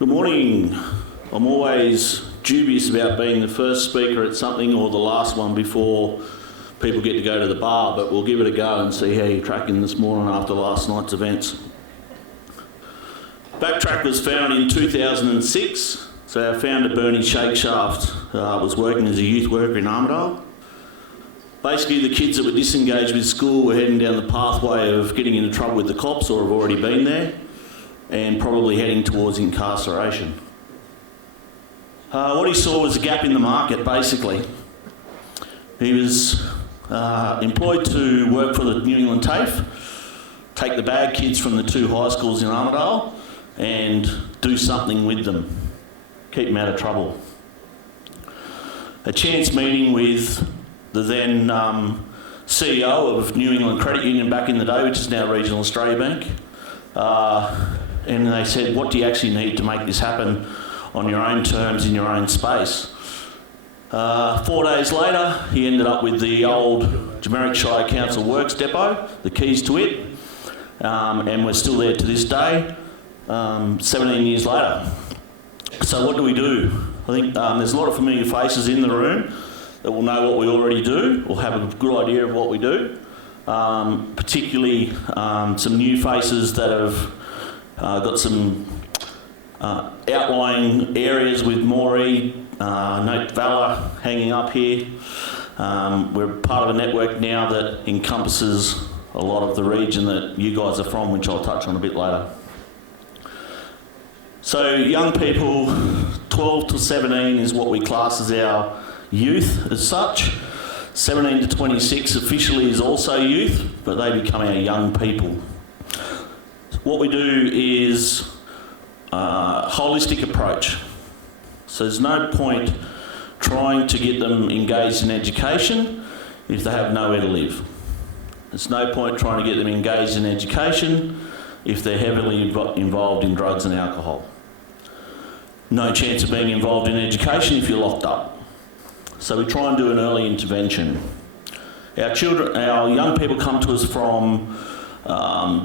Good morning. I'm always dubious about being the first speaker at something or the last one before people get to go to the bar, but we'll give it a go and see how you're tracking this morning after last night's events. Backtrack was founded in 2006, so our founder Bernie Shakeshaft was working as a youth worker in Armidale. Basically, the kids that were disengaged with school were heading down the pathway of getting into trouble with the cops or have already been there, and probably heading towards incarceration. What he saw was a gap in the market, basically. He was employed to work for the New England TAFE, take the bad kids from the two high schools in Armidale and do something with them, keep them out of trouble. A chance meeting with the then CEO of New England Credit Union back in the day, which is now Regional Australia Bank, and they said, what do you actually need to make this happen on your own terms in your own space? 4 days later, he ended up with the old Generic Shire Council Works depot, the keys to it, and we're still there to this day, 17 years later. So what do we do? I think there's a lot of familiar faces in the room that will know what we already do or have a good idea of what we do, particularly some new faces that have got some outlying areas with Moree, Note Valor hanging up here. We're part of a network now that encompasses a lot of the region that you guys are from, which I'll touch on a bit later. So young people, 12 to 17 is what we class as our youth as such. 17 to 26 officially is also youth, but they become our young people. What we do is a holistic approach. So there's no point trying to get them engaged in education if they have nowhere to live. There's no point trying to get them engaged in education if they're heavily involved in drugs and alcohol. No chance of being involved in education if you're locked up. So we try and do an early intervention. Our young people come to us from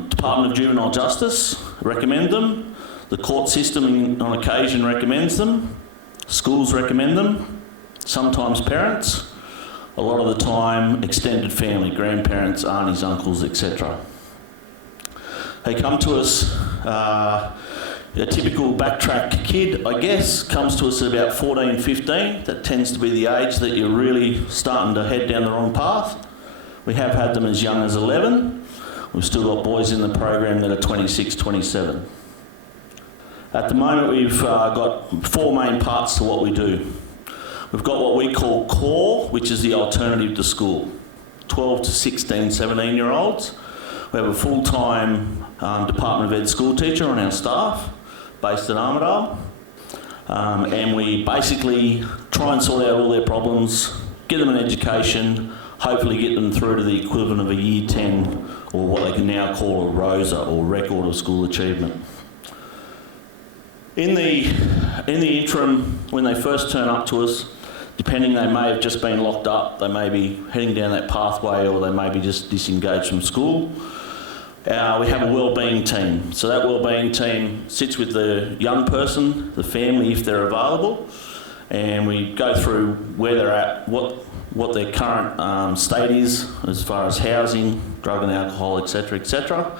Department of Juvenile Justice, recommend them. The court system on occasion recommends them. Schools recommend them. Sometimes parents. A lot of the time extended family, grandparents, aunties, uncles, etc. They come to us, a typical backtrack kid, I guess, comes to us at about 14, 15. That tends to be the age that you're really starting to head down the wrong path. We have had them as young as 11. We've still got boys in the program that are 26, 27. At the moment, we've got four main parts to what we do. We've got what we call CORE, which is the alternative to school. 12 to 16, 17-year-olds. We have a full-time Department of Ed school teacher on our staff, based in Armidale. And we basically try and sort out all their problems, get them an education, hopefully get them through to the equivalent of a Year 10, or what they can now call a ROSA, or Record of School Achievement. In the interim, when they first turn up to us, depending, they may have just been locked up, they may be heading down that pathway, or they may be just disengaged from school. We have a wellbeing team. So that wellbeing team sits with the young person, the family if they're available, and we go through where they're at, what their current state is as far as housing, drug and alcohol, etc., etc.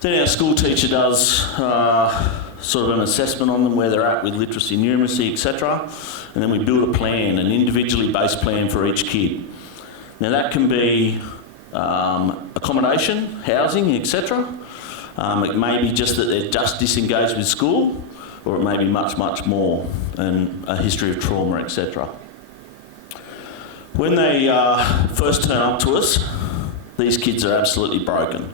Then our school teacher does sort of an assessment on them, where they're at with literacy, numeracy, etc. And then we build a plan, an individually based plan for each kid. Now that can be accommodation, housing, etc. It may be just that they're just disengaged with school, or it may be much, much more, and a history of trauma, etc. When they first turn up to us, these kids are absolutely broken.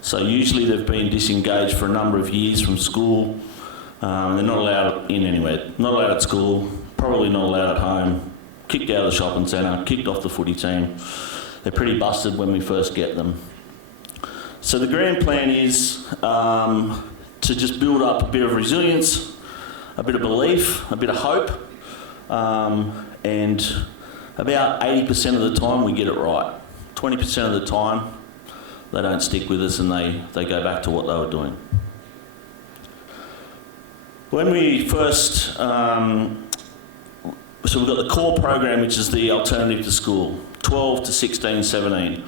So usually they've been disengaged for a number of years from school. They're not allowed in anywhere, not allowed at school, probably not allowed at home, kicked out of the shopping centre, kicked off the footy team. They're pretty busted when we first get them. So the grand plan is to just build up a bit of resilience, a bit of belief, a bit of hope, and about 80% of the time we get it right. 20% of the time they don't stick with us and they go back to what they were doing. When we first, so we've got the core program, which is the alternative to school, 12 to 16, 17.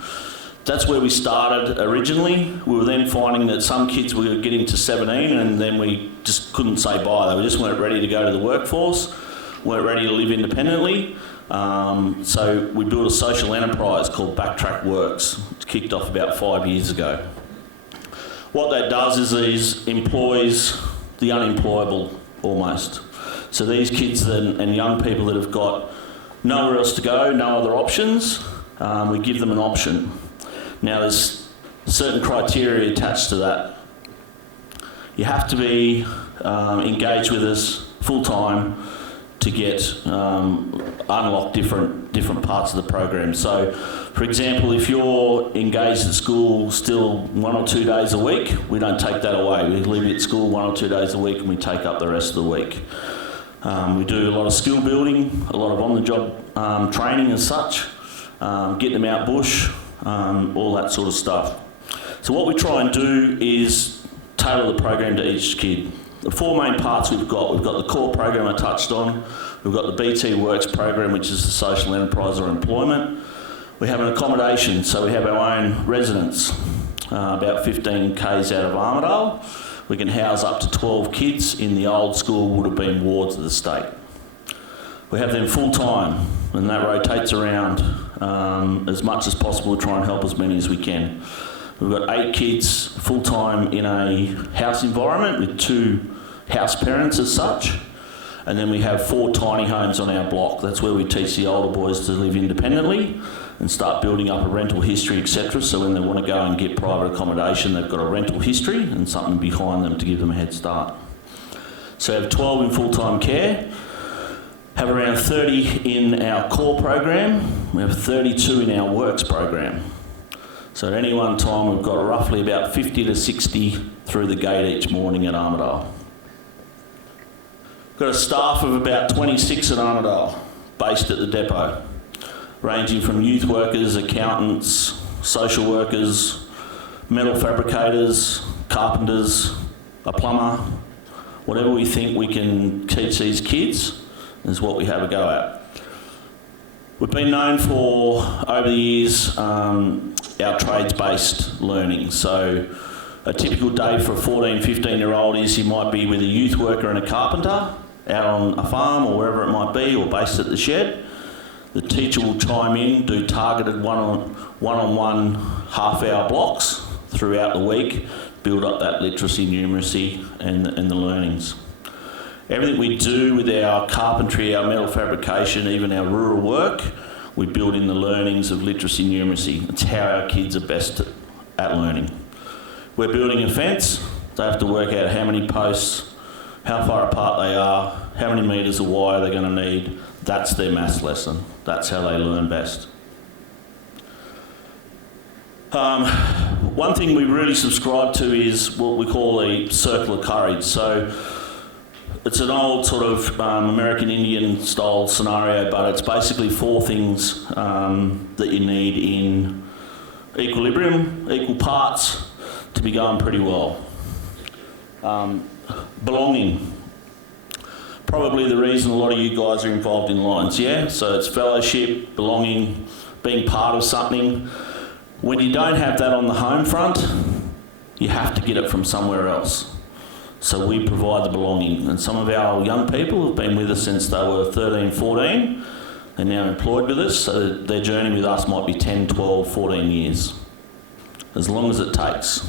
That's where we started originally. We were then finding that some kids were getting to 17 and then we just couldn't say bye. They just weren't ready to go to the workforce, weren't ready to live independently. So we built a social enterprise called Backtrack Works. It kicked off about 5 years ago. What that does is employs the unemployable almost. So these kids and young people that have got nowhere else to go, no other options, we give them an option. Now there's certain criteria attached to that. You have to be engaged with us full time to get unlock different parts of the program. So, for example, if you're engaged at school still 1 or 2 days a week, we don't take that away. We leave you at school 1 or 2 days a week and we take up the rest of the week. We do a lot of skill building, a lot of on-the-job training and such, get them out bush, all that sort of stuff. So what we try and do is tailor the program to each kid. The 4 main parts we've got the core program I touched on, we've got the BT Works program, which is the social enterprise or employment. We have an accommodation, so we have our own residence, about 15 k's out of Armidale. We can house up to 12 kids in the old school would have been wards of the state. We have them full time and that rotates around as much as possible to try and help as many as we can. We've got 8 kids full time in a house environment with 2 house parents as such, and then we have 4 tiny homes on our block. That's where we teach the older boys to live independently and start building up a rental history, etc. So when they want to go and get private accommodation, they've got a rental history and something behind them to give them a head start. So we have 12 in full-time care, have around 30 in our core program, we have 32 in our works program. So at any one time we've got roughly about 50 to 60 through the gate each morning at Armidale. We've got a staff of about 26 at Armidale, based at the depot, ranging from youth workers, accountants, social workers, metal fabricators, carpenters, a plumber. Whatever we think we can teach these kids is what we have a go at. We've been known for, over the years, our trades-based learning. So a typical day for a 14, 15-year-old is you might be with a youth worker and a carpenter out on a farm or wherever it might be, or based at the shed. The teacher will chime in, do targeted one-on-one half-hour blocks throughout the week, build up that literacy, numeracy and the learnings. Everything we do with our carpentry, our metal fabrication, even our rural work, we build in the learnings of literacy, numeracy. It's how our kids are best at learning. We're building a fence. They have to work out how many posts, how far apart they are, how many metres of wire they're going to need. That's their maths lesson. That's how they learn best. One thing we really subscribe to is what we call a circle of courage. So it's an old sort of American Indian style scenario, but it's basically 4 things that you need in equilibrium, equal parts, to be going pretty well. Belonging. Probably the reason a lot of you guys are involved in Lions, yeah? So it's fellowship, belonging, being part of something. When you don't have that on the home front, you have to get it from somewhere else. So we provide the belonging. And some of our young people have been with us since they were 13, 14. They're now employed with us, so their journey with us might be 10, 12, 14 years. As long as it takes.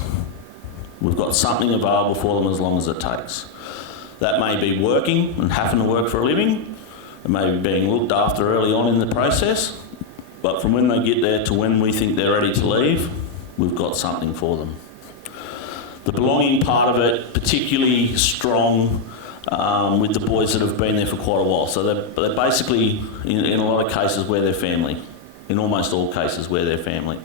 We've got something available for them as long as it takes. That may be working and having to work for a living. It may be being looked after early on in the process. But from when they get there to when we think they're ready to leave, we've got something for them. The belonging part of it, particularly strong with the boys that have been there for quite a while. So they're basically, in a lot of cases, we're their family. In almost all cases, we're their family.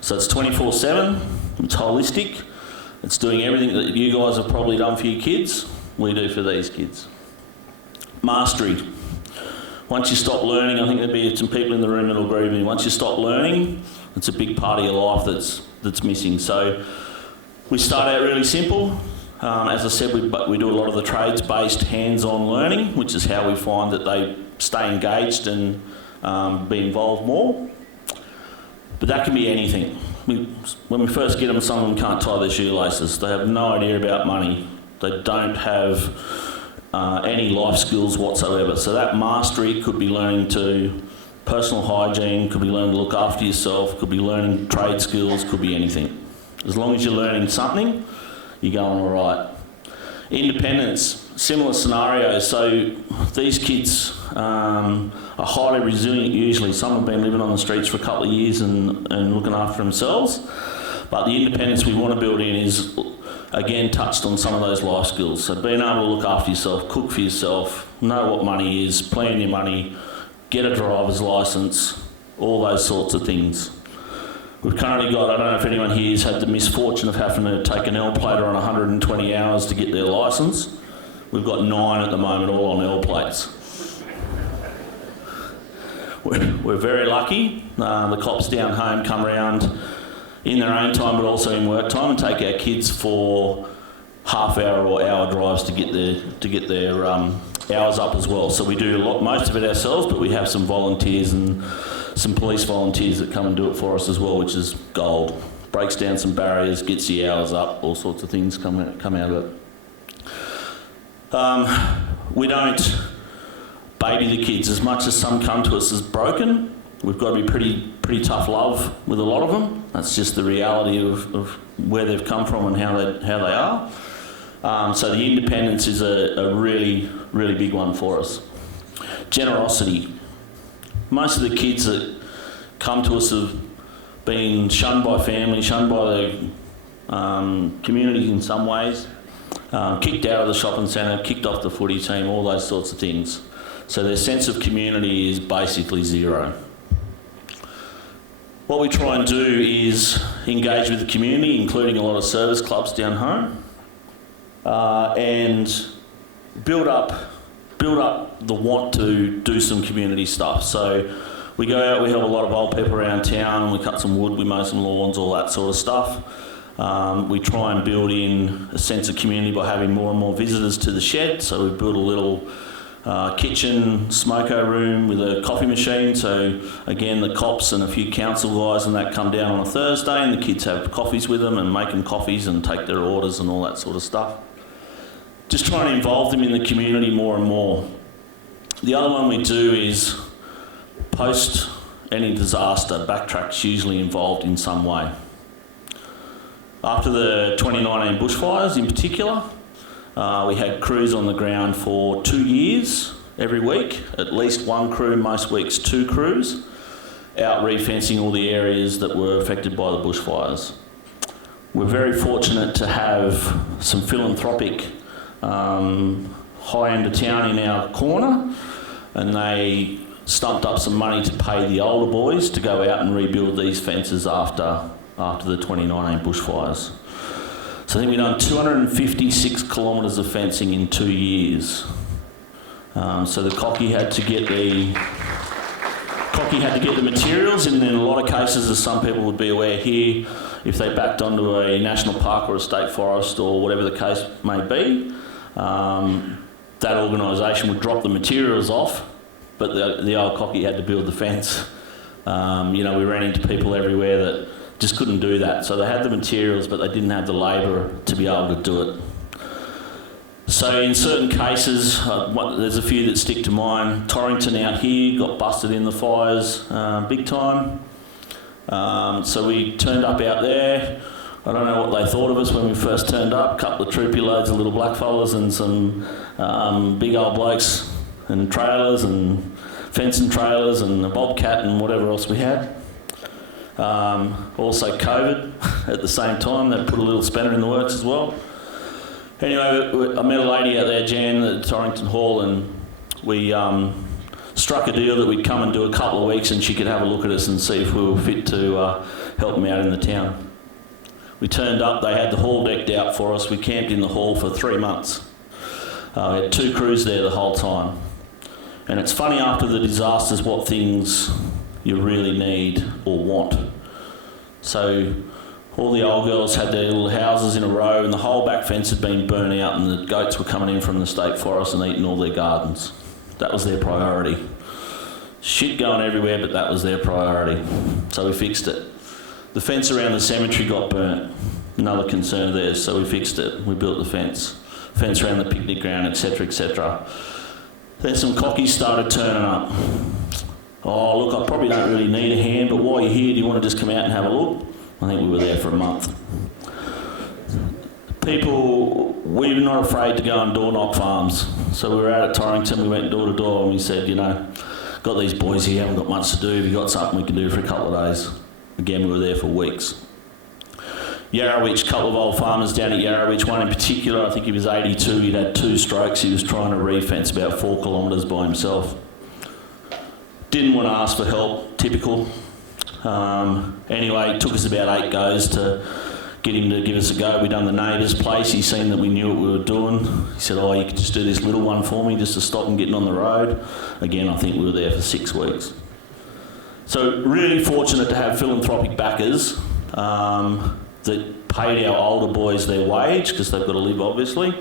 So it's 24/7, it's holistic, it's doing everything that you guys have probably done for your kids, we do for these kids. Mastery. Once you stop learning, I think there'll be some people in the room that'll agree with me, once you stop learning, it's a big part of your life that's missing. So we start out really simple, As I said, we do a lot of the trades-based hands-on learning, which is how we find that they stay engaged and be involved more. But that can be anything. When we first get them, some of them can't tie their shoelaces. They have no idea about money. They don't have any life skills whatsoever. So that mastery could be learning to personal hygiene, could be learning to look after yourself, could be learning trade skills, could be anything. As long as you're learning something, you're going all right. Independence, similar scenarios. So these kids are highly resilient usually. Some have been living on the streets for a couple of years and looking after themselves. But the independence we want to build in is, again, touched on some of those life skills. So being able to look after yourself, cook for yourself, know what money is, plan your money, get a driver's licence, all those sorts of things. We've currently got, I don't know if anyone here has had the misfortune of having to take an L-plater on 120 hours to get their licence. We've got 9 at the moment, all on L-plates. We're very lucky. The cops down home come around in their own time, but also in work time, and take our kids for half-hour or hour drives to get their hours up as well. So we do most of it ourselves, but we have some volunteers and some police volunteers that come and do it for us as well, which is gold. Breaks down some barriers, gets the hours up, all sorts of things come out of it. We don't baby the kids as much as some come to us as broken. We've got to be pretty tough love with a lot of them. That's just the reality of where they've come from and how they are. So the independence is a really, really big one for us. Generosity. Most of the kids that come to us have been shunned by family, shunned by the community in some ways, kicked out of the shopping centre, kicked off the footy team, all those sorts of things. So their sense of community is basically zero. What we try and do is engage with the community, including a lot of service clubs down home, and build up the want to do some community stuff. So we go out, we help a lot of old people around town, we cut some wood, we mow some lawns, all that sort of stuff. We try and build in a sense of community by having more and more visitors to the shed. So we built a little kitchen smoko room with a coffee machine. So again, the cops and a few council guys and that come down on a Thursday, and the kids have coffees with them and make them coffees and take their orders and all that sort of stuff. Just trying to involve them in the community more and more. The other one we do is post any disaster, Backtrack's usually involved in some way. After the 2019 bushfires in particular, we had crews on the ground for 2 years every week, at least one crew, most weeks 2 crews, out re-fencing all the areas that were affected by the bushfires. We're very fortunate to have some philanthropic high end of town in our corner, and they stumped up some money to pay the older boys to go out and rebuild these fences after the 2019 bushfires. So I think we've done 256 kilometres of fencing in 2 years. So the cocky had to get the materials, and in a lot of cases, as some people would be aware here, if they backed onto a national park or a state forest or whatever the case may be, that organisation would drop the materials off, but the old cocky had to build the fence. We ran into people everywhere that just couldn't do that. So they had the materials, but they didn't have the labour to be able to do it. So in certain cases, there's a few that stick to mind. Torrington out here got busted in the fires big time. So we turned up out there. I don't know what they thought of us when we first turned up. A couple of troopy loads of little blackfellas and some big old blokes and trailers and fencing trailers and a bobcat and whatever else we had. Also COVID at the same time, that put a little spanner in the works as well. Anyway, I met a lady out there, Jan, at Torrington Hall, and we struck a deal that we'd come and do a couple of weeks and she could have a look at us and see if we were fit to help them out in the town. We turned up, they had the hall decked out for us, we camped in the hall for 3 months. We had 2 crews there the whole time. And it's funny after the disasters what things you really need or want. So All the old girls had their little houses in a row and the whole back fence had been burnt out and the goats were coming in from the state forest and eating all their gardens. That was their priority. Shit going everywhere, but that was their priority. So we fixed it. The fence around the cemetery got burnt. Another concern of theirs, so we fixed it. We built the fence. Fence around the picnic ground, etc, etc. Then some cockies started turning up. Oh, look, I probably don't really need a hand, but while you're here, do you want to just come out and have a look? I think we were there for a month. People, we were not afraid to go and door knock farms. So we were out at Torrington, we went door to door and we said, you know, got these boys here, haven't got much to do, have you got something we can do for a couple of days? Again, we were there for weeks. Yarrowitch, couple of old farmers down at Yarrowitch, one in particular, I think he was 82, he'd had 2 strokes, he was trying to re-fence about 4 kilometres by himself. Didn't want to ask for help, typical. Anyway, it took us about 8 goes to get him to give us a go. We'd done the neighbour's place, he seen that we knew what we were doing. He said, oh, you could just do this little one for me just to stop him getting on the road. Again, I think we were there for 6 weeks. So really fortunate to have philanthropic backers that paid our older boys their wage, because they've got to live obviously,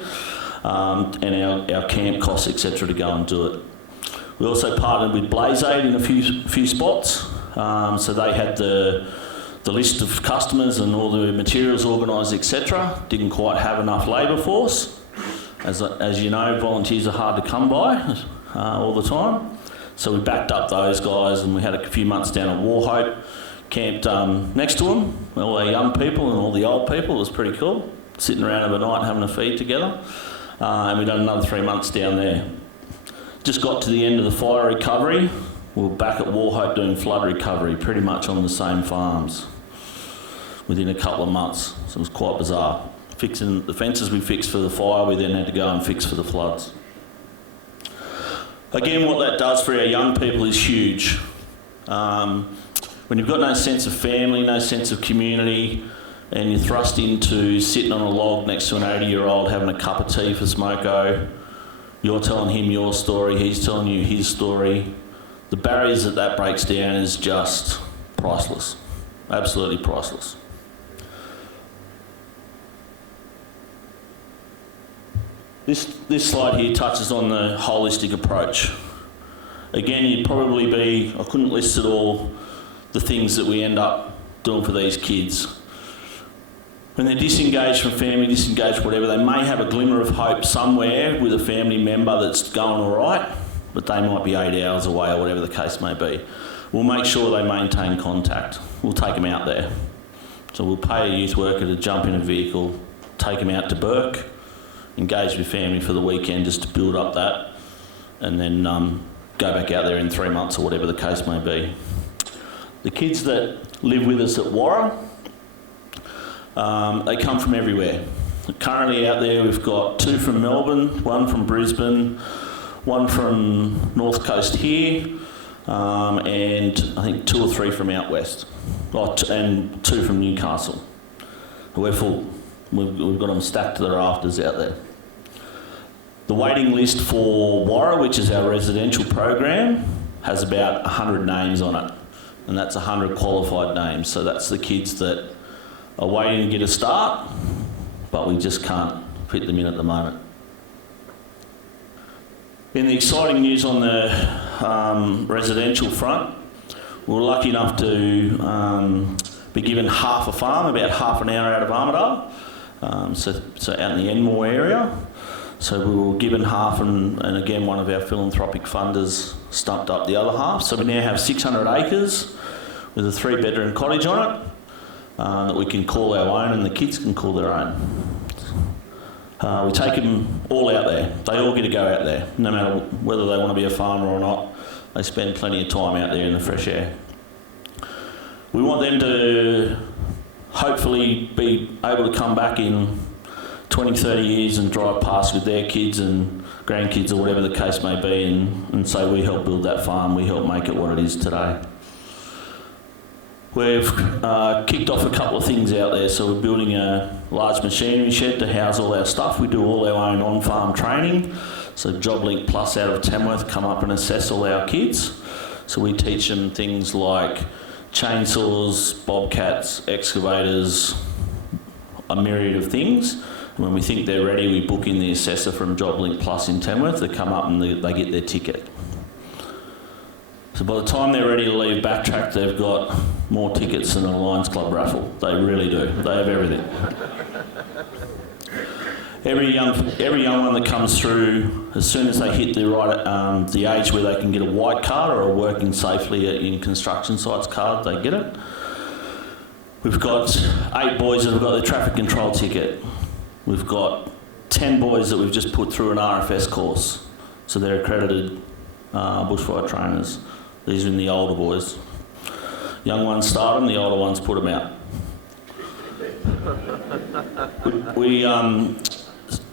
and our camp costs, etc., to go and do it. We also partnered with Blaze Aid in a few spots, so they had the list of customers and all the materials organised, etc. Didn't quite have enough labour force. As you know, volunteers are hard to come by all the time. So we backed up those guys and we had a few months down at Warhope, camped next to them, all our young people and all the old people. It was pretty cool, sitting around overnight having a feed together. And we've done another 3 months down there. Just got to the end of the fire recovery. We were back at Warhope doing flood recovery, pretty much on the same farms within a couple of months. So it was quite bizarre. Fixing the fences we fixed for the fire, we then had to go and fix for the floods. Again, what that does for our young people is huge. When you've got no sense of family, no sense of community, and you're thrust into sitting on a log next to an 80-year-old having a cup of tea for smoko, you're telling him your story, he's telling you his story. The barriers that breaks down is just priceless, absolutely priceless. This slide here touches on the holistic approach. Again, you'd probably be, I couldn't list it all, the things that we end up doing for these kids. When they're disengaged from family, disengaged from whatever, they may have a glimmer of hope somewhere with a family member that's going all right, but they might be 8 hours away or whatever the case may be. We'll make sure they maintain contact. We'll take them out there. So we'll pay a youth worker to jump in a vehicle, take them out to Burke, engage with family for the weekend just to build up that, and then go back out there in 3 months or whatever the case may be. The kids that live with us at Warra, they come from everywhere. Currently out there we've got 2 from Melbourne, 1 from Brisbane, 1 from North Coast here, and I think 2 or 3 from out west, and 2 from Newcastle. We're full. We've got them stacked to the rafters out there. The waiting list for Warra, which is our residential program, has about 100 names on it, and that's 100 qualified names. So that's the kids that are waiting to get a start, but we just can't fit them in at the moment. In the exciting news on the residential front, we were lucky enough to be given half a farm, about half an hour out of Armidale, so out in the Enmore area. So we were given half, and again one of our philanthropic funders stumped up the other half. So we now have 600 acres with a 3-bedroom cottage on it that we can call our own and the kids can call their own. We take them all out there. They all get to go out there, no matter whether they want to be a farmer or not. They spend plenty of time out there in the fresh air. We want them to hopefully be able to come back in 20, 30 years and drive past with their kids and grandkids or whatever the case may be and say we helped build that farm, we helped make it what it is today. We've kicked off a couple of things out there, so we're building a large machinery shed to house all our stuff. We do all our own on-farm training, so JobLink Plus out of Tamworth come up and assess all our kids. So we teach them things like chainsaws, bobcats, excavators, a myriad of things. And when we think they're ready, we book in the assessor from JobLink Plus in Tamworth. They come up and they get their ticket. So by the time they're ready to leave Backtrack, they've got more tickets than a Lions Club raffle. They really do. They have everything. Every young one that comes through, as soon as they hit the age where they can get a white card or a working safely in construction sites card, they get it. We've got 8 boys that have got their traffic control ticket. We've got 10 boys that we've just put through an RFS course. So they're accredited bushfire trainers. These are in the older boys. Young ones start them, the older ones put them out.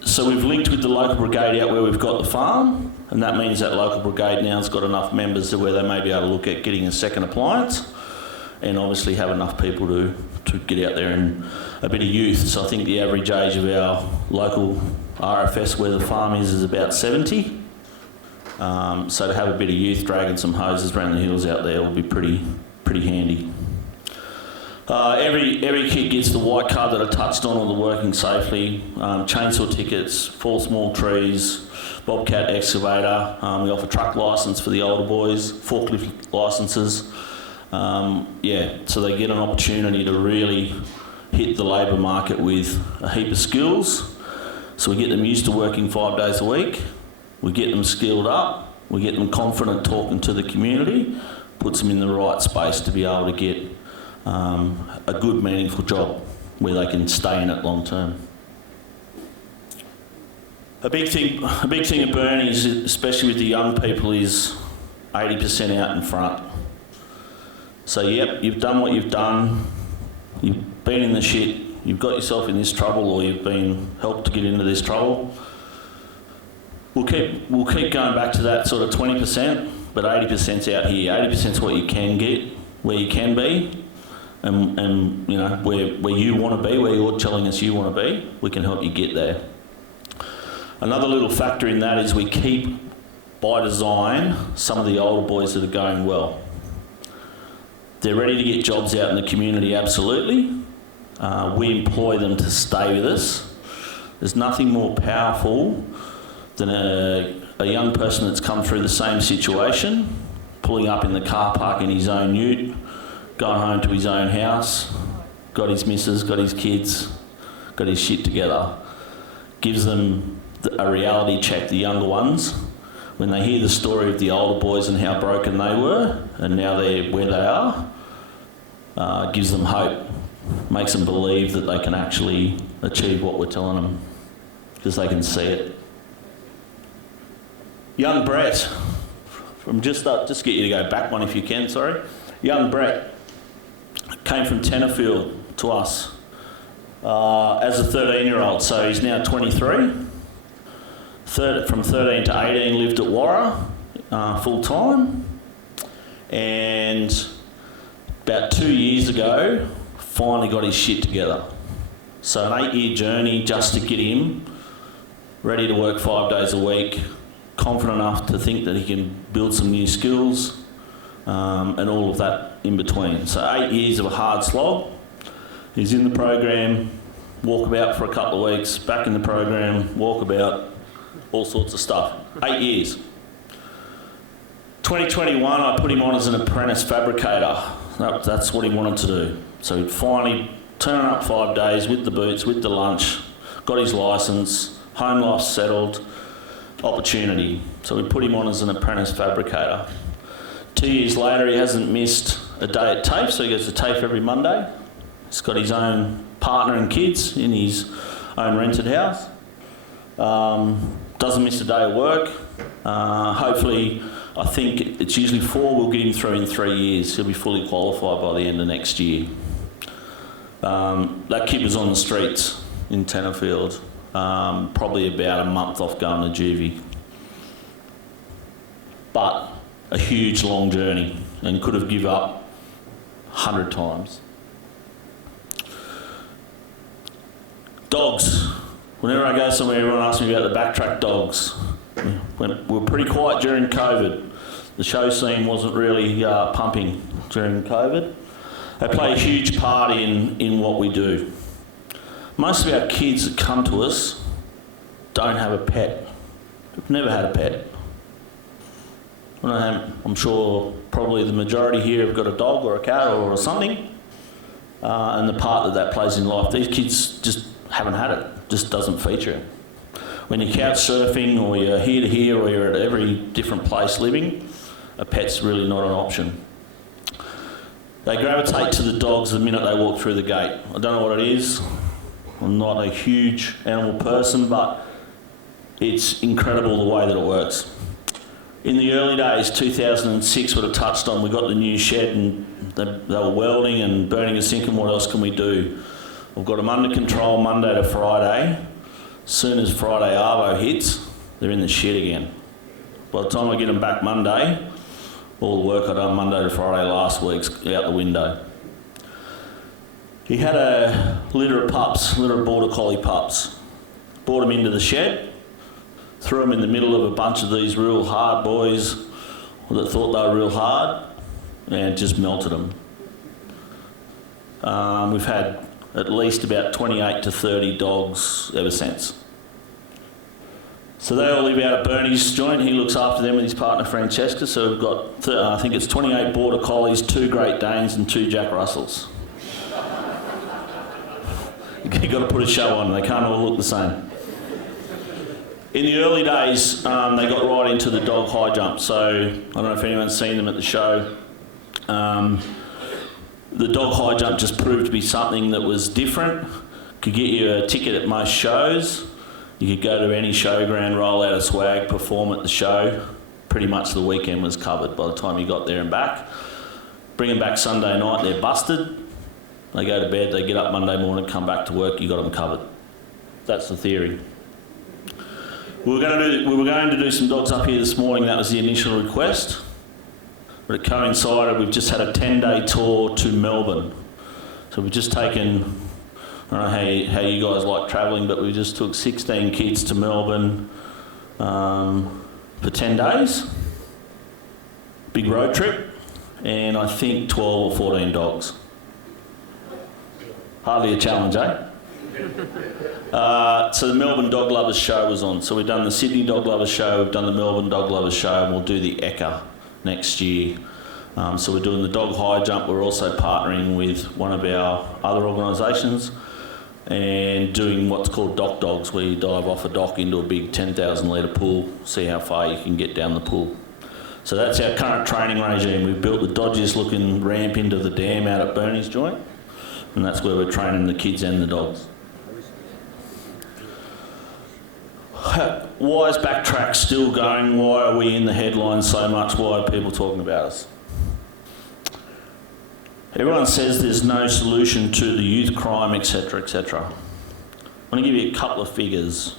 So we've linked with the local brigade out where we've got the farm, and that means that local brigade now has got enough members to where they may be able to look at getting a second appliance, and obviously have enough people to get out there and a bit of youth. So I think the average age of our local RFS where the farm is about 70. So to have a bit of youth dragging some hoses around the hills out there will be pretty handy. Every kid gets the white card that I touched on, or the working safely, chainsaw tickets, fall small trees, bobcat excavator. We offer truck licence for the older boys, forklift licences. So they get an opportunity to really hit the labour market with a heap of skills. So we get them used to working 5 days a week. We get them skilled up. We get them confident talking to the community. Puts them in the right space to be able to get a good, meaningful job where they can stay in it long term. A big thing at Burnie, especially with the young people, is 80% out in front. So yep, you've done what you've done. You've been in the shit. You've got yourself in this trouble, or you've been helped to get into this trouble. We'll keep going back to that sort of 20%, but 80%'s out here. 80%'s what you can get, where you can be, and you know where you want to be, where you're telling us you want to be. We can help you get there. Another little factor in that is we keep, by design, some of the older boys that are going well. They're ready to get jobs out in the community, absolutely. We employ them to stay with us. There's nothing more powerful than a young person that's come through the same situation, pulling up in the car park in his own ute, going home to his own house, got his missus, got his kids, got his shit together. Gives them a reality check, the younger ones, when they hear the story of the older boys and how broken they were, and now they're where they are, gives them hope, makes them believe that they can actually achieve what we're telling them, because they can see it. Young Brett, just get you to go back one if you can, sorry. Young Brett came from Tenterfield to us as a 13-year-old, so he's now 23. From 13 to 18 lived at Warra full time, and about 2 years ago finally got his shit together. So an 8-year journey just to get him ready to work 5 days a week, confident enough to think that he can build some new skills, and all of that in between. So 8 years of a hard slog. He's in the program, walkabout for a couple of weeks, back in the program, walkabout, all sorts of stuff. 8 years. 2021, I put him on as an apprentice fabricator. That's what he wanted to do. So he'd finally turn up 5 days with the boots, with the lunch, got his licence, home life settled, opportunity. So we put him on as an apprentice fabricator. 2 years later, he hasn't missed a day at TAFE, so he goes to TAFE every Monday. He's got his own partner and kids in his own rented house. Doesn't miss a day of work. Hopefully, I think it's usually 4, we'll get him through in 3 years. He'll be fully qualified by the end of next year. That kid was on the streets in Tenterfield, probably about a month off going to juvie. But a huge long journey, and could have given up 100 times. Dogs. Whenever I go somewhere, everyone asks me about the Backtrack dogs. We were pretty quiet during COVID. The show scene wasn't really pumping during COVID. They play a huge part in what we do. Most of our kids that come to us don't have a pet. They've never had a pet. I'm sure probably the majority here have got a dog or a cat or something, and the part that plays in life. These kids just haven't had it, just doesn't feature. When you're couch surfing or you're here to here or you're at every different place living, a pet's really not an option. They gravitate to the dogs the minute they walk through the gate. I don't know what it is. I'm not a huge animal person, but it's incredible the way that it works. In the early days, 2006 would have touched on, we got the new shed and they were welding and burning a sink, and what else can we do? We've got them under control Monday to Friday. As soon as Friday Arvo hits, they're in the shed again. By the time I get them back Monday, all the work I done Monday to Friday last week's out the window. He had a litter of border collie pups. Brought them into the shed, threw them in the middle of a bunch of these real hard boys that thought they were real hard, and just melted them. We've had at least about 28 to 30 dogs ever since. So they all live out at Bernie's joint. He looks after them with his partner Francesca. So we've got, I think it's 28 border collies, 2 Great Danes and 2 Jack Russells. You've got to put a show on, they can't all look the same. In the early days, they got right into the dog high jump. So I don't know if anyone's seen them at the show. The dog high jump just proved to be something that was different. Could get you a ticket at most shows. You could go to any showground, roll out a swag, perform at the show. Pretty much the weekend was covered by the time you got there and back. Bring them back Sunday night, they're busted. They go to bed, they get up Monday morning, come back to work, you got them covered. That's the theory. We were going to do some dogs up here this morning. That was the initial request. But it coincided, we've just had a 10-day tour to Melbourne. So we've just taken, I don't know how you guys like travelling, but we just took 16 kids to Melbourne for 10 days. Big road trip. And I think 12 or 14 dogs. Hardly a challenge, eh? So the Melbourne Dog Lovers Show was on. So we've done the Sydney Dog Lovers Show, we've done the Melbourne Dog Lovers Show, and we'll do the Ekka next year. So we're doing the dog high jump. We're also partnering with one of our other organisations and doing what's called dock dogs, where you dive off a dock into a big 10,000 litre pool, see how far you can get down the pool. So that's our current training regime. We've built the dodgiest looking ramp into the dam out at Bernie's joint, and that's where we're training the kids and the dogs. Why is Backtrack still going? Why are we in the headlines so much? Why are people talking about us? Everyone says there's no solution to the youth crime, etc., etc. I want to give you a couple of figures.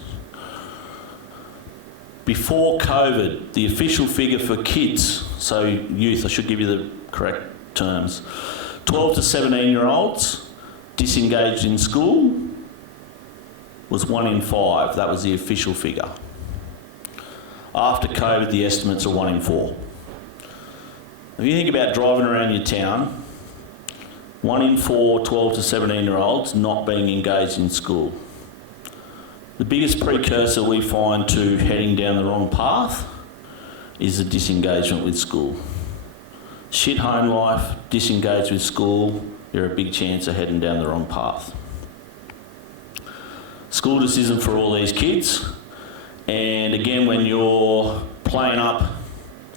Before COVID, the official figure for kids, so youth, I should give you the correct terms, 12 to 17-year-olds disengaged in school was 1 in 5. That was the official figure. After COVID, the estimates are 1 in 4. If you think about driving around your town, 1 in 4 12 to 17-year-olds not being engaged in school. The biggest precursor we find to heading down the wrong path is the disengagement with school. Shit home life, disengaged with school, you're a big chance of heading down the wrong path. School just isn't for all these kids. And again, when you're playing up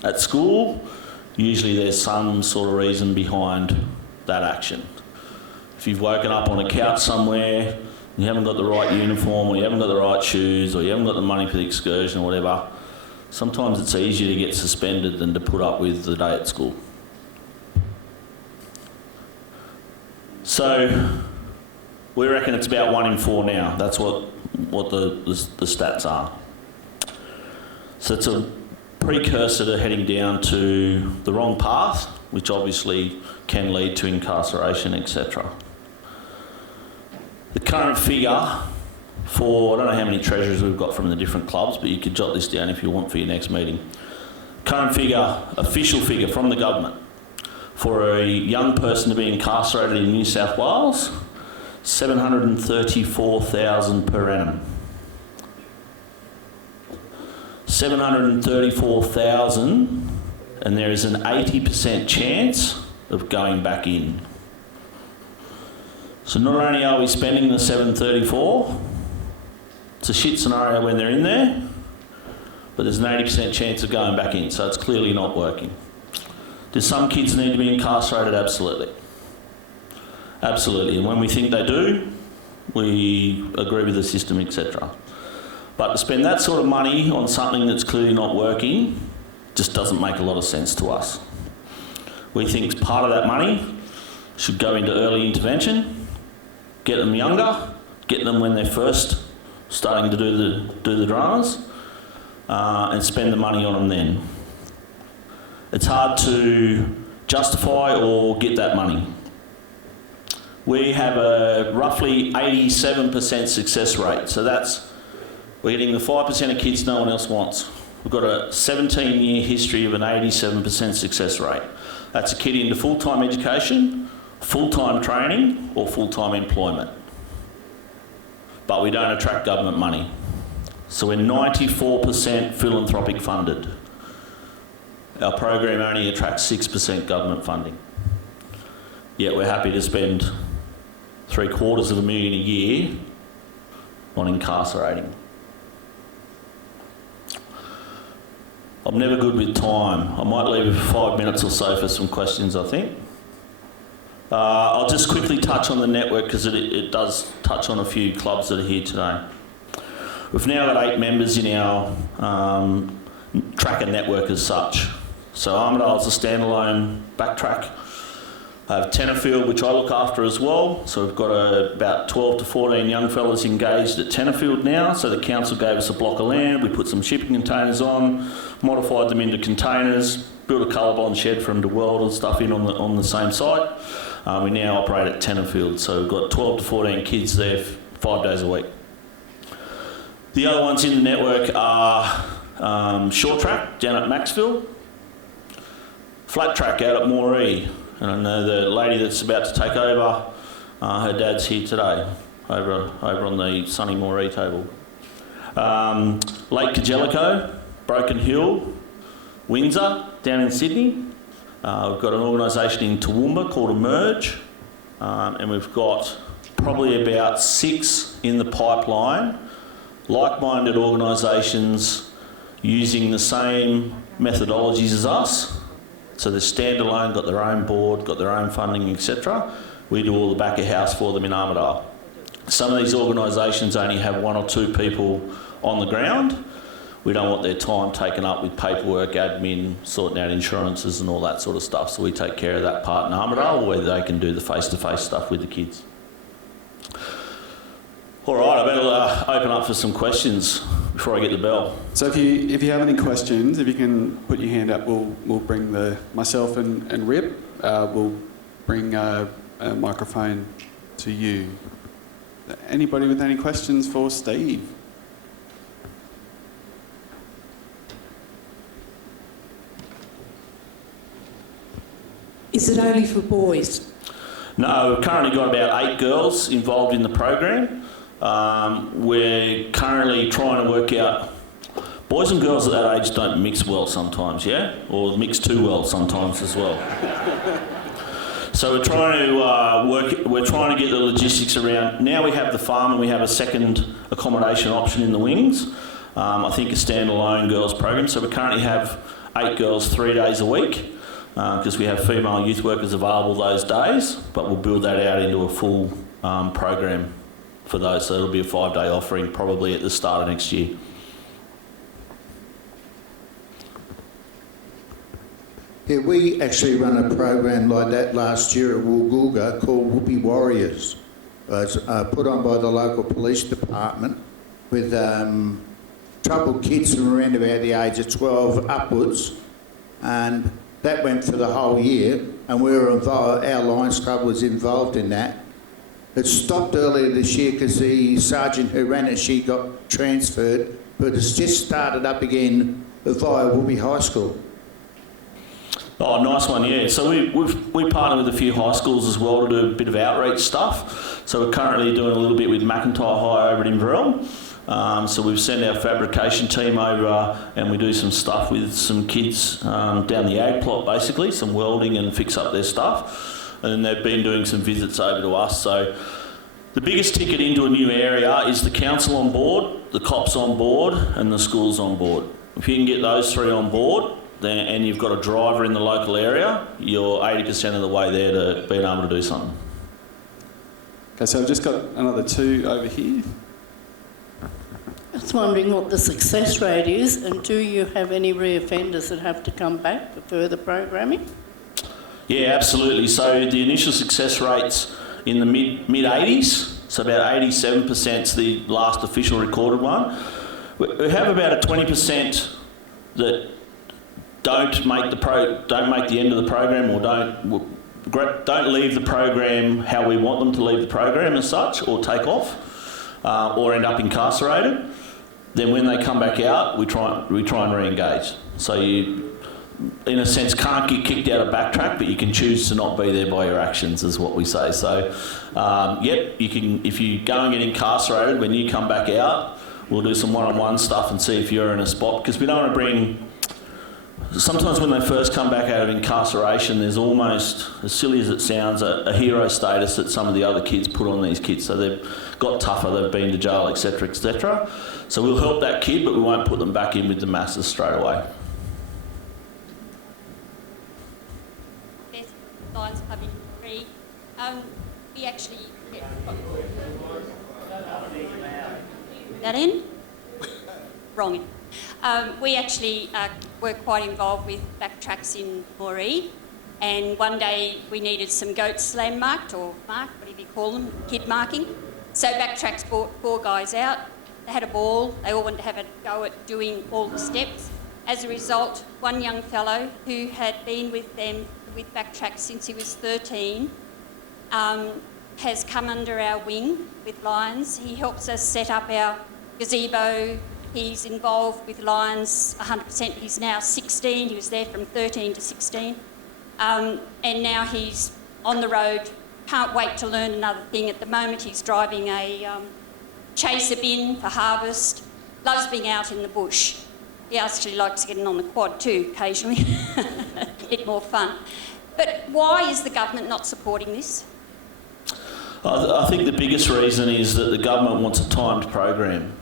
at school, usually there's some sort of reason behind that action. If you've woken up on a couch somewhere, you haven't got the right uniform, or you haven't got the right shoes, or you haven't got the money for the excursion or whatever, sometimes it's easier to get suspended than to put up with the day at school. So we reckon it's about 1 in 4 now. That's what the stats are. So it's a precursor to heading down to the wrong path, which obviously can lead to incarceration, etc. The current figure for, I don't know how many treasurers we've got from the different clubs, but you could jot this down if you want for your next meeting. Current figure, official figure from the government, For a young person to be incarcerated in New South Wales, $734,000 per annum. $734,000, and there is an 80% chance of going back in. So not only are we spending the 734, it's a shit scenario when they're in there, but there's an 80% chance of going back in, so it's clearly not working. Do some kids need to be incarcerated? Absolutely. Absolutely, and when we think they do, we agree with the system, etc. But to spend that sort of money on something that's clearly not working just doesn't make a lot of sense to us. We think part of that money should go into early intervention, get them younger, get them when they're first starting to do the dramas, and spend the money on them then. It's hard to justify or get that money. We have a roughly 87% success rate, so we're getting the 5% of kids no one else wants. We've got a 17-year history of an 87% success rate. That's a kid into full-time education, full-time training, or full-time employment. But we don't attract government money. So we're 94% philanthropic funded. Our program only attracts 6% government funding. Yet we're happy to spend $750,000 a year on incarcerating. I'm never good with time. I might leave 5 minutes or so for some questions, I think. I'll just quickly touch on the network because it does touch on a few clubs that are here today. We've now got 8 members in our tracker network as such. So Armidale's a standalone backtrack. I have Tenterfield, which I look after as well. So we've got about 12 to 14 young fellas engaged at Tenterfield now. So the council gave us a block of land. We put some shipping containers on, modified them into containers, built a colour-bond shed for them to weld and stuff in on the same site. We now operate at Tenterfield. So we've got 12 to 14 kids there 5 days a week. The other ones in the network are short track down at Maxville, flat track out at Moree. And I know the lady that's about to take over, her dad's here today, over on the sunny Moree table. Lake Kajelico, Broken Hill, Windsor, down in Sydney. We've got an organisation in Toowoomba called Emerge, and we've got probably about 6 in the pipeline, like-minded organisations using the same methodologies as us. So they're standalone, got their own board, got their own funding, etc. We do all the back of house for them in Armidale. Some of these organisations only have 1 or 2 people on the ground. We don't want their time taken up with paperwork, admin, sorting out insurances and all that sort of stuff. So we take care of that part in Armidale where they can do the face-to-face stuff with the kids. All right, I better open up for some questions before I get the bell. So if you have any questions, if you can put your hand up, we'll bring myself and Rip, we'll bring a microphone to you. Anybody with any questions for Steve? Is it only for boys? No, we've currently got about 8 girls involved in the program. We're currently trying to work out, boys and girls at that age don't mix well sometimes, yeah? Or mix too well sometimes as well. So we're trying to get the logistics around. Now we have the farm and we have a second accommodation option in the wings. I think a standalone girls program. So we currently have 8 girls 3 days a week because we have female youth workers available those days, but we'll build that out into a full program for those, so it'll be a 5-day offering probably at the start of next year. Yeah, we actually run a program like that last year at Woolgoolga called Whoopee Warriors. It's put on by the local police department with troubled kids from around about the age of 12 upwards, and that went for the whole year, and we were involved, our Lions Club was involved in that. It stopped earlier this year because the sergeant who ran it, she got transferred, but it's just started up again via Whoopee High School. Oh, nice one, yeah. So we partner with a few high schools as well to do a bit of outreach stuff. So we're currently doing a little bit with McIntyre High over at Inverell. So we've sent our fabrication team over and we do some stuff with some kids down the ag plot, basically, some welding and fix up their stuff. And they've been doing some visits over to us. So the biggest ticket into a new area is the council on board, the cops on board and the schools on board. If you can get those three on board, and you've got a driver in the local area, you're 80% of the way there to being able to do something. Okay, so I've just got another two over here. I was wondering what the success rate is, and do you have any reoffenders that have to come back for further programming? Yeah, absolutely. So the initial success rate's in the mid-80s, so about 87%'s the last official recorded one. We have about a 20% that don't make the end of the program, or don't leave the program how we want them to leave the program as such, or take off, or end up incarcerated. Then when they come back out, we try and re-engage. So you, in a sense, can't get kicked out of Backtrack, but you can choose to not be there by your actions, is what we say. So, yep, you can. If you go and get incarcerated, when you come back out, we'll do some one-on-one stuff and see if you're in a spot, because we don't want to bring. Sometimes when they first come back out of incarceration, there's almost, as silly as it sounds, a hero status that some of the other kids put on these kids. So they've got tougher, they've been to jail, etc., etc. So we'll help that kid, but we won't put them back in with the masses straight away. There's Lions Club in Free. We actually... That in? Wrong end. We actually were quite involved with Backtracks in Moree, and one day we needed some goats landmarked, or marked, whatever you call them, kid marking. So Backtracks brought 4 guys out. They had a ball. They all wanted to have a go at doing all the steps. As a result, one young fellow who had been with them, with Backtracks since he was 13, has come under our wing with Lions. He helps us set up our gazebo. He's involved with Lions 100%. He's now 16. He was there from 13 to 16. And now he's on the road. Can't wait to learn another thing. At the moment, he's driving a chaser bin for harvest. Loves being out in the bush. He actually likes getting on the quad too, occasionally. A bit more fun. But why is the government not supporting this? I think the biggest reason is that the government wants a timed program.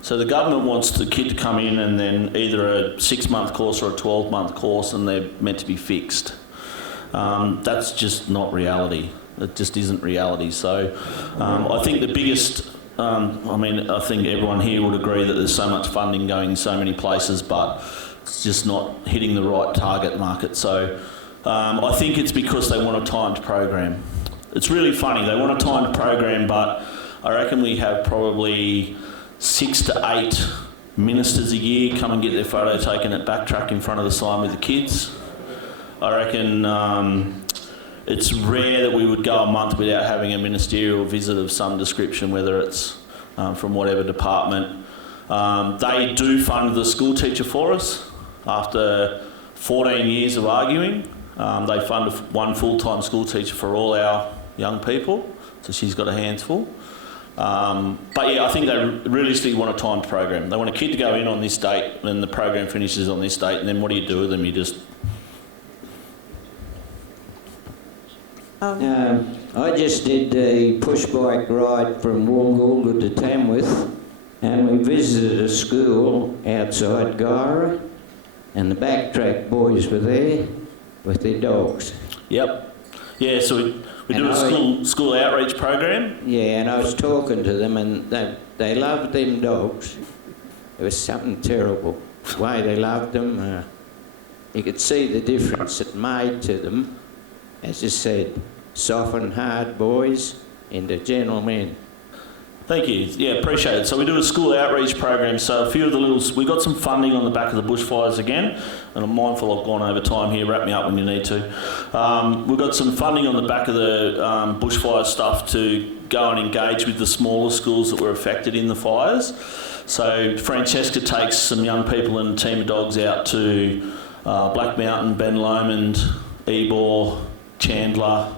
So the government wants the kid to come in and then either a 6-month course or a 12-month course, and they're meant to be fixed. That's just not reality. It just isn't reality. So I think the biggest, I think everyone here would agree that there's so much funding going in so many places, but it's just not hitting the right target market. So I think it's because they want a timed program. It's really funny. They want a timed program, but I reckon we have probably 6 to 8 ministers a year come and get their photo taken at Backtrack in front of the sign with the kids. I reckon it's rare that we would go a month without having a ministerial visit of some description, whether it's from whatever department. They do fund the school teacher for us. After 14 years of arguing, they fund one full-time school teacher for all our young people, so she's got her hands full. But yeah, I think they realistically want a timed program. They want a kid to go in on this date, and the program finishes on this date, and then what do you do with them? You just... I just did a push bike ride from Wollongong to Tamworth, and we visited a school outside Gyra, and the Backtrack boys were there with their dogs. Yep. Yeah, so we do a school outreach program. Yeah, and I was talking to them, and they loved them dogs. It was something terrible. The way they loved them, you could see the difference it made to them. As I said, softened hard boys into gentlemen. Thank you. Yeah, appreciate it. So we do a school outreach program. So a few of the we got some funding on the back of the bushfires again, and I'm mindful I've gone over time here. Wrap me up when you need to. We've got some funding on the back of the bushfire stuff to go and engage with the smaller schools that were affected in the fires. So Francesca takes some young people and a team of dogs out to Black Mountain, Ben Lomond, Ebor, Chandler.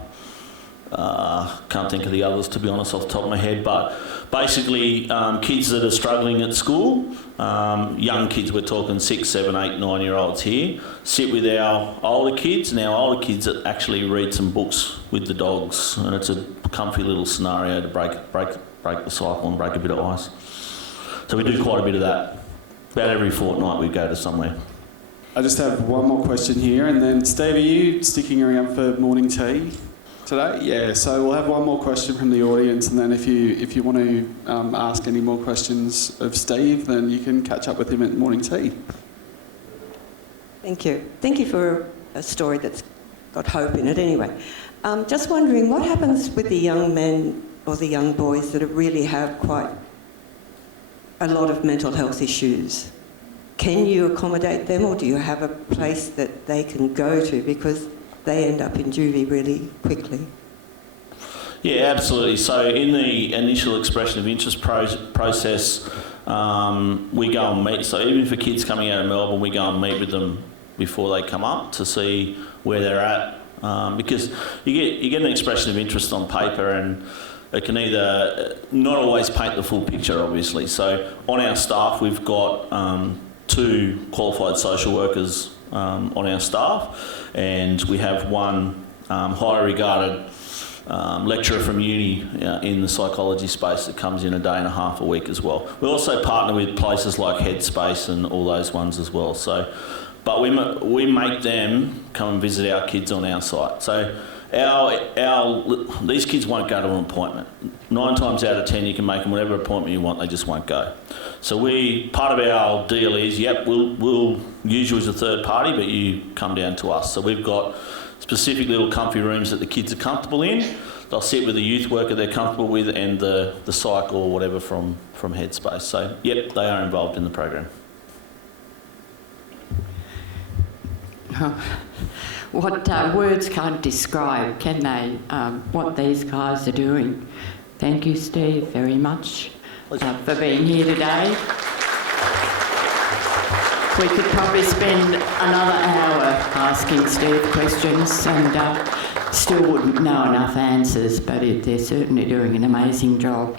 Can't think of the others, to be honest, off the top of my head, but basically kids that are struggling at school, young kids, we're talking 6, 7, 8, 9-year-olds here, sit with our older kids, and our older kids that actually read some books with the dogs, and it's a comfy little scenario to break the cycle and break a bit of ice. So we do quite a bit of that. About every fortnight we go to somewhere. I just have one more question here, and then Steve, are you sticking around for morning tea today? Yeah, so we'll have one more question from the audience, and then if you want to ask any more questions of Steve, then you can catch up with him at morning tea. Thank you. Thank you for a story that's got hope in it anyway. Just wondering, what happens with the young men or the young boys that really have quite a lot of mental health issues? Can you accommodate them, or do you have a place that they can go to, because they end up in juvie really quickly? Yeah, absolutely. So in the initial expression of interest process, we go and meet. So even for kids coming out of Melbourne, we go and meet with them before they come up to see where they're at. Because you get an expression of interest on paper, and it can either not always paint the full picture, obviously. So on our staff, we've got 2 qualified social workers on our staff, and we have one highly regarded lecturer from uni in the psychology space that comes in a day and a half a week as well. We also partner with places like Headspace and all those ones as well. So, but we make them come and visit our kids on our site. So these kids won't go to an appointment. 9 times out of 10 you can make them whatever appointment you want, they just won't go. So part of our deal is, yep, we'll use you as a third party, but you come down to us. So we've got specific little comfy rooms that the kids are comfortable in. They'll sit with a youth worker they're comfortable with, and the psych or whatever from Headspace. So yep, they are involved in the program. What words can't describe, can they, what these guys are doing. Thank you, Steve, very much for being here today. We could probably spend another hour asking Steve questions and still wouldn't know enough answers, but they're certainly doing an amazing job.